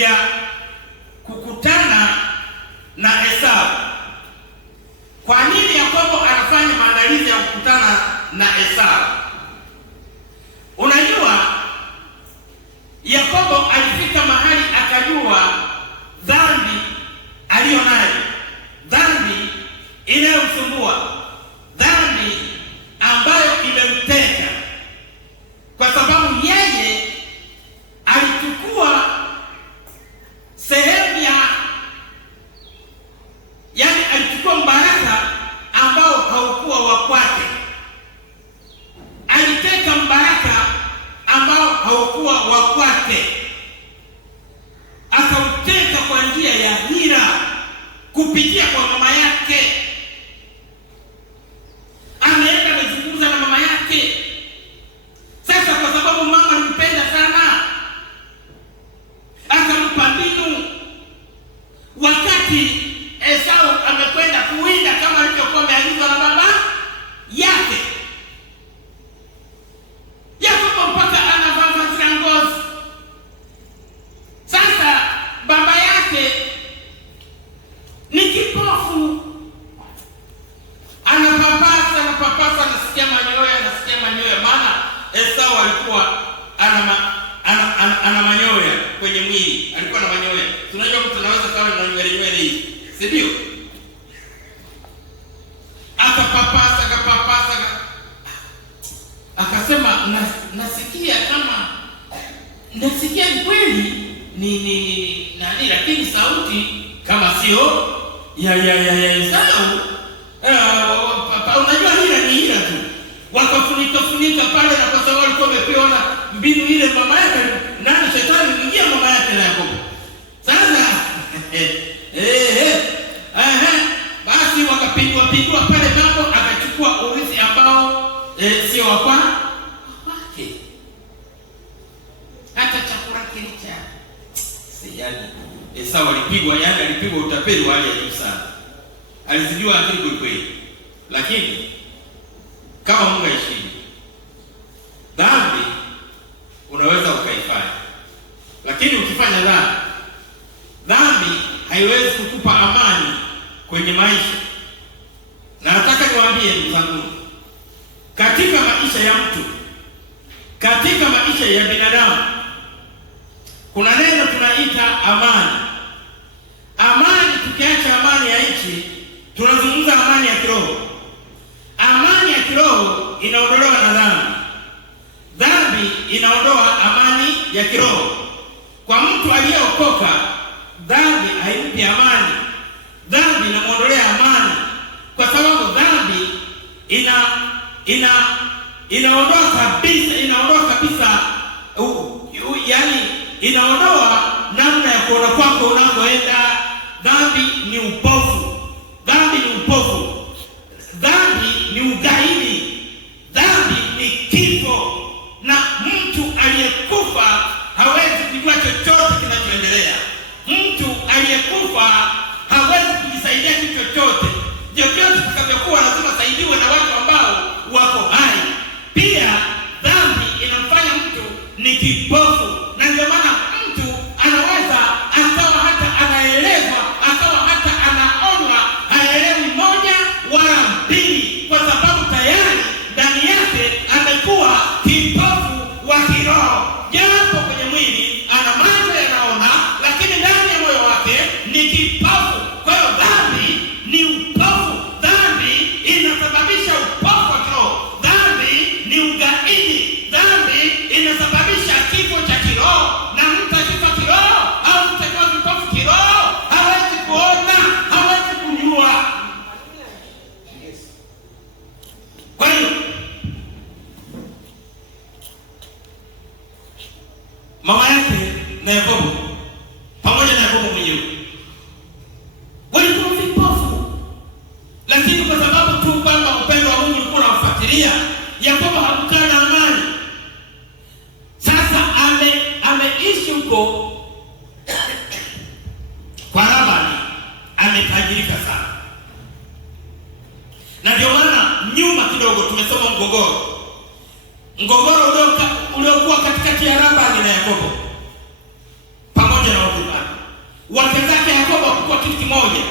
ya kukutana na Esau. Kwa nini Yakobo anafanya maandalizi ya kukutana na Esau? Unajua, Yakobo alifika mahali akajua dhambi aliyonayo, dhambi inayomsumbua, dhambi ambayo imemteka, kwa sababu yeye alichukua sehemu yani alichukua mbaraka ambao haukuwa wa kwake. Aliteka mbaraka ambao haukuwa wa kwake, akauteka kwa njia ya hila kupitia kwa mama yake. Ameenda amezungumza na mama yake. Sasa kwa sababu mama alimpenda sana, akampa mbinu. Wakati Esau amekwenda kuwinda kama alivyokuwa ameagizwa na baba yake, Yakobo mpaka anavaa vazi la ngozi. Sasa baba yake ni kipofu, anapapasa, anasikia manyoya, maana Esau alikuwa ana manyoya kwenye mwili, alikuwa na manyoya. Tunajua mtu anaweza kawa na nywele hivi, si ndio? Akapapasa, akasema nasikia kweli ni nani, lakini sauti kama sio ya Esau. Unajua hila ni hila tu, wakafunika pale, na kwa sababu walikuwa wamepewa mbinu ile, mama yake nani, shetani aliingia mama yake na Yakobo. Sasa basi wakapindua pale mambo, akachukua urithi ambao sio wa kwake. Hata chakula kilicha sijani. Esau alipigwa utapeli wa hali ya juu sana. Alizidiwa akili kweli. Lakini kama Mungu aishi, dhambi unaweza ukaifanya. Lakini ukifanya dhambi haiwezi kukupa amani kwenye maisha. Na nataka niwaambie ndugu zangu, katika maisha ya mtu, katika maisha ya binadamu, kuna neno tunaita amani. Amani, tukiacha amani ya nchi, tunazungumza amani ya kiroho. Amani ya kiroho inaondolewa na dhambi. Dhambi inaondoa amani ya kiroho. Kwa mtu aliyeokoka, dhambi haimpi amani. Dhambi inamuondolea amani, kwa sababu dhambi inaondoa kabisa yani inaondoa namna ya kuona kwako unakoenda. Dhambi ni upofu. Dhambi ni ugaidi. Dhambi ni kifo, na mtu aliyekufa hawezi kujua chochote kinachoendelea. Mtu aliyekufa hawezi kujisaidia kitu chochote. Chochote kitakachokuwa lazima saidiwe na watu ambao wako hai. Pia dhambi inamfanya mtu ni kipofu, na ndio maana mtu anaweza akawa hata anaelezwa, akawa hata anaonywa, haelewi moja wala mbili, kwa sababu tayari ndani yake amekuwa kipofu wa kiroho. Japo kwenye mwili ana macho yanaona, lakini ndani ya moyo wake ni kipofu. Kwa hiyo dhambi ni upofu. Dhambi inasababisha upofu wa kiroho. Dhambi ni ugaidi. Dhambi inasababisha kifo cha kiroho, na mtu akifa kiroho au mtu akiwa kipofu kiroho hawezi kuona, hawezi kujua. Kwa hiyo mama yake na Yakobo pamoja na Yakobo mwenyewe walikuwa vipofu, lakini kwa sababu tu kwamba upendo wa Mungu ulikuwa unawafuatilia, Yakobo hakukaa na amani. Sasa ameishi huko kwa Labani, ametajirika sana, na ndio maana nyuma kidogo tumesoma mgogoro uliokuwa katikati ya Labani na Yakobo pamoja na watu. wake zake Yakobo hakuwa kitu kimoja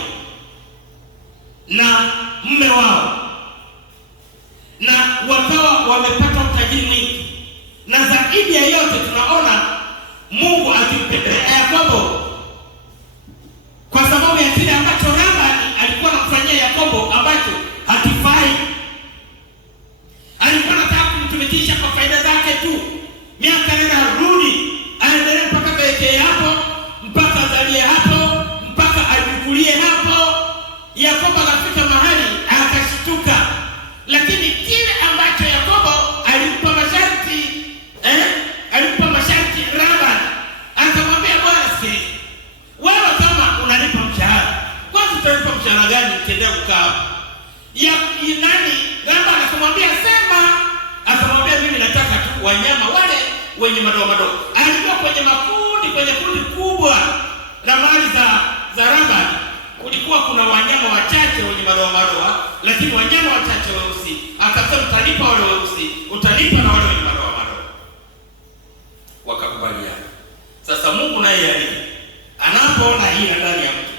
na mume wao, na wakawa wamepata utajiri mwingi, na zaidi ya yote tunaona Mungu akimpendelea Yakobo kwa sababu ya kile ambacho Labani alikuwa anamfanyia Yakobo ambacho hakifai. Alikuwa anataka kumtumikisha kwa faida zake tu. Miaka nenda rudi, anaendelea mpaka kaekee hapo, mpaka azalie hapo, mpaka ajukulie hapo. Yakobo akafika mahali akashituka, lakini kile ambacho Yakobo alimpa masharti Labani, akamwambia bwana, sikiliza, wewe kama unanipa mshahara, kwanza utanipa mshahara gani nikiendelea kukaa hapo? Labani akamwambia sema. Akamwambia mimi nataka tu wanyama wale wenye madoa madoa. Alikuwa kwenye kundi kubwa la mali za Labani. Kulikuwa kuna wanyama wachache wenye madoa madoa, lakini wanyama wachache weusi. Akasema utanipa wale weusi, utanipa na wale wenye madoa madoa. Wakakubaliana. Sasa Mungu naye anapoona hila ndani ya mtu,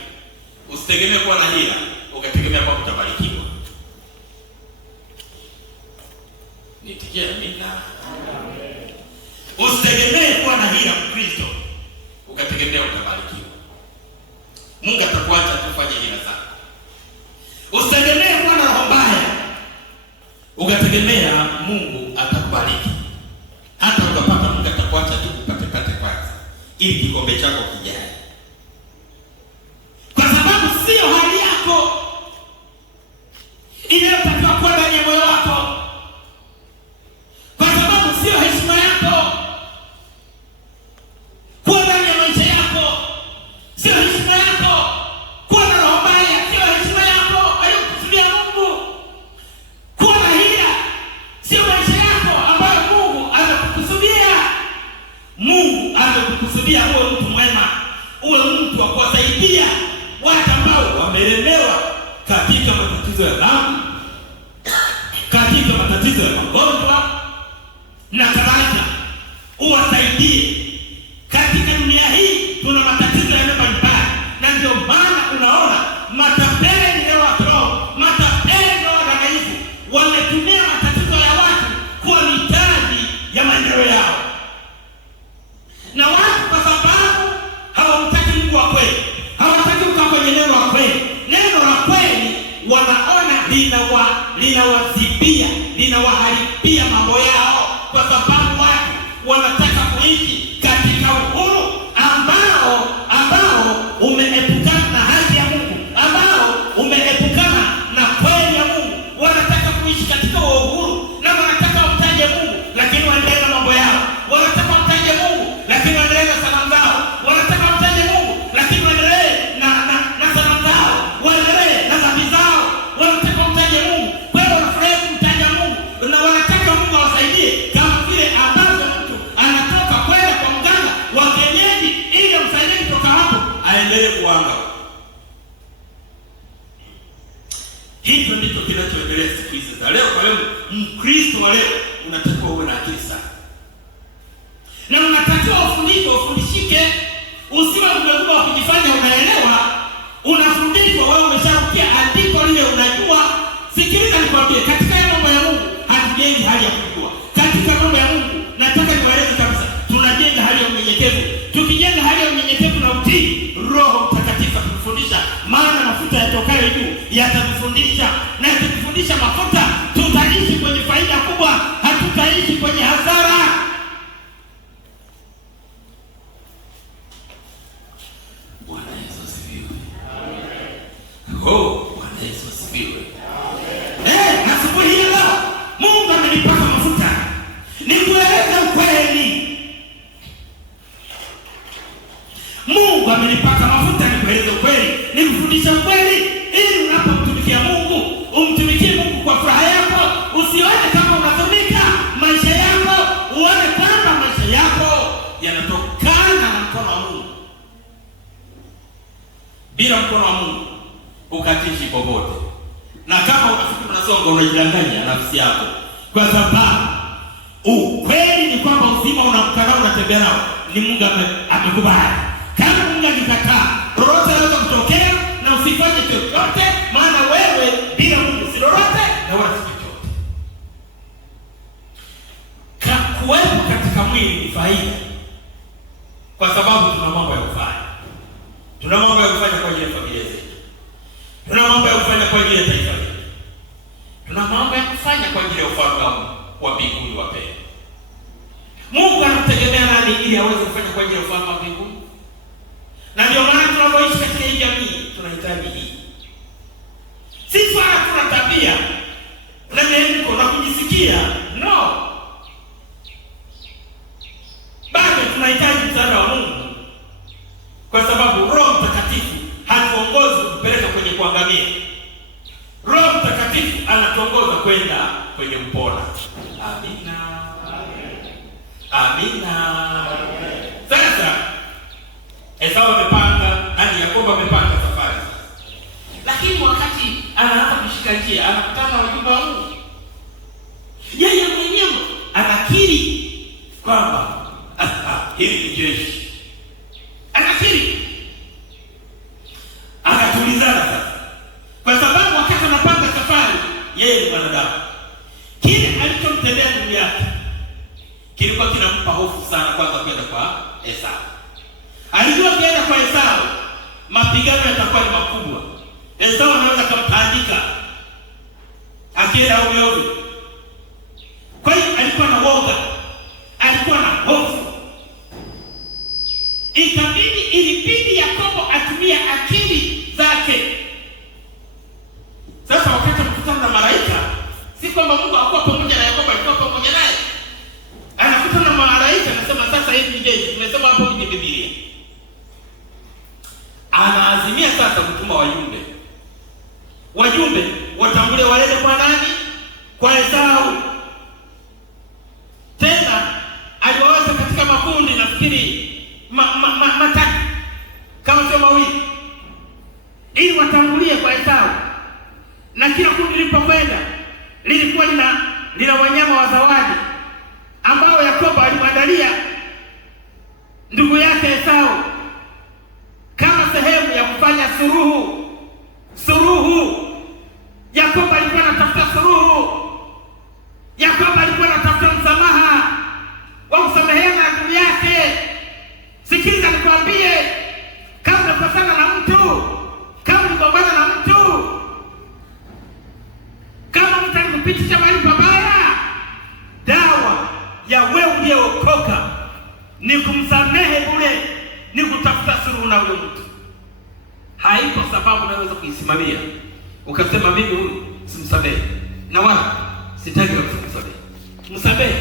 usitegemee kuwa na hila ukategemea kwamba utabarikiwa. Nitikia amina. Usitegemee kuwa na hila Mkristo ukategemea utabarikiwa. Mungu atakuacha kufanya hila zako. Usitegemee kuwa na roho mbaya ukategemea Mungu atakubariki. Hata ukapata, Mungu atakuacha tu upate kwanza ili kikombe chako kijae. Kwa sababu sio hali yako inayotakiwa kuwa ndani ya moyo wako. Kwa sababu sio heshima yako kuwa ndani ya maisha yako. Sio heshima yako kuwa na roho mbaya. Sio heshima yako aliyokusudia Mungu. Kuwa na hila sio maisha yako ambayo Mungu anakukusudia. Mungu anakukusudia uwe mtu mwema, uwe mtu wa kuwasaidia watu ambao wamelemewa katika matatizo ya dhambi, katika matatizo ya magonjwa na kadhalika. Uwasaidie. Katika dunia hii tuna matatizo ya mbalimbali, na ndio maana unaona matapeli na watu, matapeli na wadanganyifu wametumia matatizo ya watu kuwa mitaji ya maendeleo yao. Na watu kwa sababu hawamtaki Mungu wa kweli, hawataki kukaa kwenye neno la kweli, neno la kweli wanaona linawazibia, linawaharibia mambo yao, kwa sababu watu wanataka kuishi katika uhuru ambao umeepukana na haki ya Mungu, ambao umeepukana na kweli ya Mungu. Wanataka kuishi katika uhuru, na wanataka wamtaje Mungu lakini waendelee na mambo yao. Wanataka wamtaje Mungu lakini waendelee na sanamu zao. Wanataka wamtaje Mungu lakini waendelee na sanamu zao, waendelee na dhambi zao. Wanataka wamtaje Mungu, kwa hiyo wanafurahi kumtaja Mungu, na wanataka Mungu awasaidie, kama vile ambavyo mtu anatoka kwenda kwa mganga wa kienyeji ili amsaidie kutoka hapo aendelee kuanga. Hivyo ndivyo kinachoendelea siku hizi za leo. Kwa hiyo Mkristo wa leo unatakiwa uwe na akili sana, na unatakiwa ufundishike. Usiwe mdogo wa kujifanya unaelewa. Unafundishwa, wewe umesharukia andiko lile, unajua. Sikiliza nikwambie, katika mambo ya Mungu hatujengi hali ya kujua. Katika mambo ya Mungu nataka niwaeleze kabisa, tunajenga hali ya unyenyekevu. Tukijenga hali ya unyenyekevu na utii, Roho Mtakatifu atufundisha, maana mafuta yatokayo juu yatatufundisha, na yakitufundisha mafuta tutaishi kwenye faida kubwa, hatutaishi kwenye hasara. Bwana Yesu asifiwe. Bwana Yesu asifiwe. Asubuhi hii leo Mungu amenipaka mafuta nikueleze ukweli. Mungu amenipaka mafuta nikueleze ukweli, nikufundisha ukweli, ili unapomtumikia Mungu umtumikie Mungu kwa furaha yako. Usione kama unatumika maisha yako, uone kwamba maisha yako yanatokana na mkono wa Mungu. Bila mkono wa Mungu ukatishi popote. Na kama unafikiri unasonga, unajidanganya nafsi yako, kwa sababu ukweli ni kwamba uzima unamkana unatembea nao ni Mungu amekubali. Kama Mungu akikataa lolote linaweza kutokea na usifanye chochote, maana wewe bila Mungu si lolote na wala si chochote. Kuwepo katika mwili ni faida, kwa sababu tuna mambo ya kufanya. Tuna mambo ya kufanya kwa ajili ya familia zetu, tuna mambo ya kufanya kwa ajili ya taifa letu, tuna mambo ya kufanya kwa ajili ya ufalme wa mbinguni wa pekee. Mungu anamtegemea nani ili aweze kufanya kwa ajili ya ufalme wa mbinguni? Na ndio maana tunapoishi katika hii jamii tunahitaji hii. Sisi hatuna tabia na mienendo na kujisikia, no. Bado tunahitaji msaada wa Mungu, kwa sababu Roho Mtakatifu hatuongozi kupeleka kwenye kuangamia. Roho Mtakatifu anatuongoza kwenda kwenye upona. Amina. Amina. Sasa Esau amepanga, Yakobo amepanga safari. Lakini wakati anaanza kushika njia, anakutana na wajumbe wa Mungu. Yeye mwenyewe anakiri kwamba hili ni jeshi. Anakiri. Akatulizana sasa. Kwa sababu wakati anapanga safari, yeye ni mwanadamu. Kile alichomtendea ndugu yake kilikuwa kinampa hofu sana, kwanza kwenda kwa Esau. Alijua kwenda kwa Esau mapigano yatakuwa ni makubwa. Esau anaweza kumtandika akienda ovyo. Kwa hiyo alikuwa na woga, alikuwa na hofu. Ilibidi Yakobo atumie akili zake. Sasa wakati anakutana na malaika, si kwamba Mungu hakuwa pamoja na Yakobo, alikuwa pamoja naye. Anakutana na malaika, anasema sasa hivi ni jeshi. Tumesema hapo kwenye Biblia. Anaazimia sasa kutuma wajumbe watangulie walele kwa nani? Kwa Esau. Tena aliwaweka katika makundi, nafikiri matatu kama sio mawili, ili watangulie kwa Esau. Na kila kundi lilipokwenda lilikuwa lina wanyama wa zawadi ambao Yakobo alimwandalia ndugu yake Esau kama sehemu ya kufanya suluhu. Yakobo alikuwa anatafuta suluhu. Yakobo alikuwa anatafuta msamaha wa kusameheana na ndugu yake. Sikiliza nikwambie, kama unapatana na mtu, kama uligombana na mtu, kama mtu alikupitisha mahali pabaya, dawa ya wewe uliyeokoka ni kumsamehe bure, ni kutafuta suluhu na huyo mtu. Haipo sababu unaweza kuisimamia ukasema mimi huyu simsamehe na wala sitaki kumsamehe. Msamehe.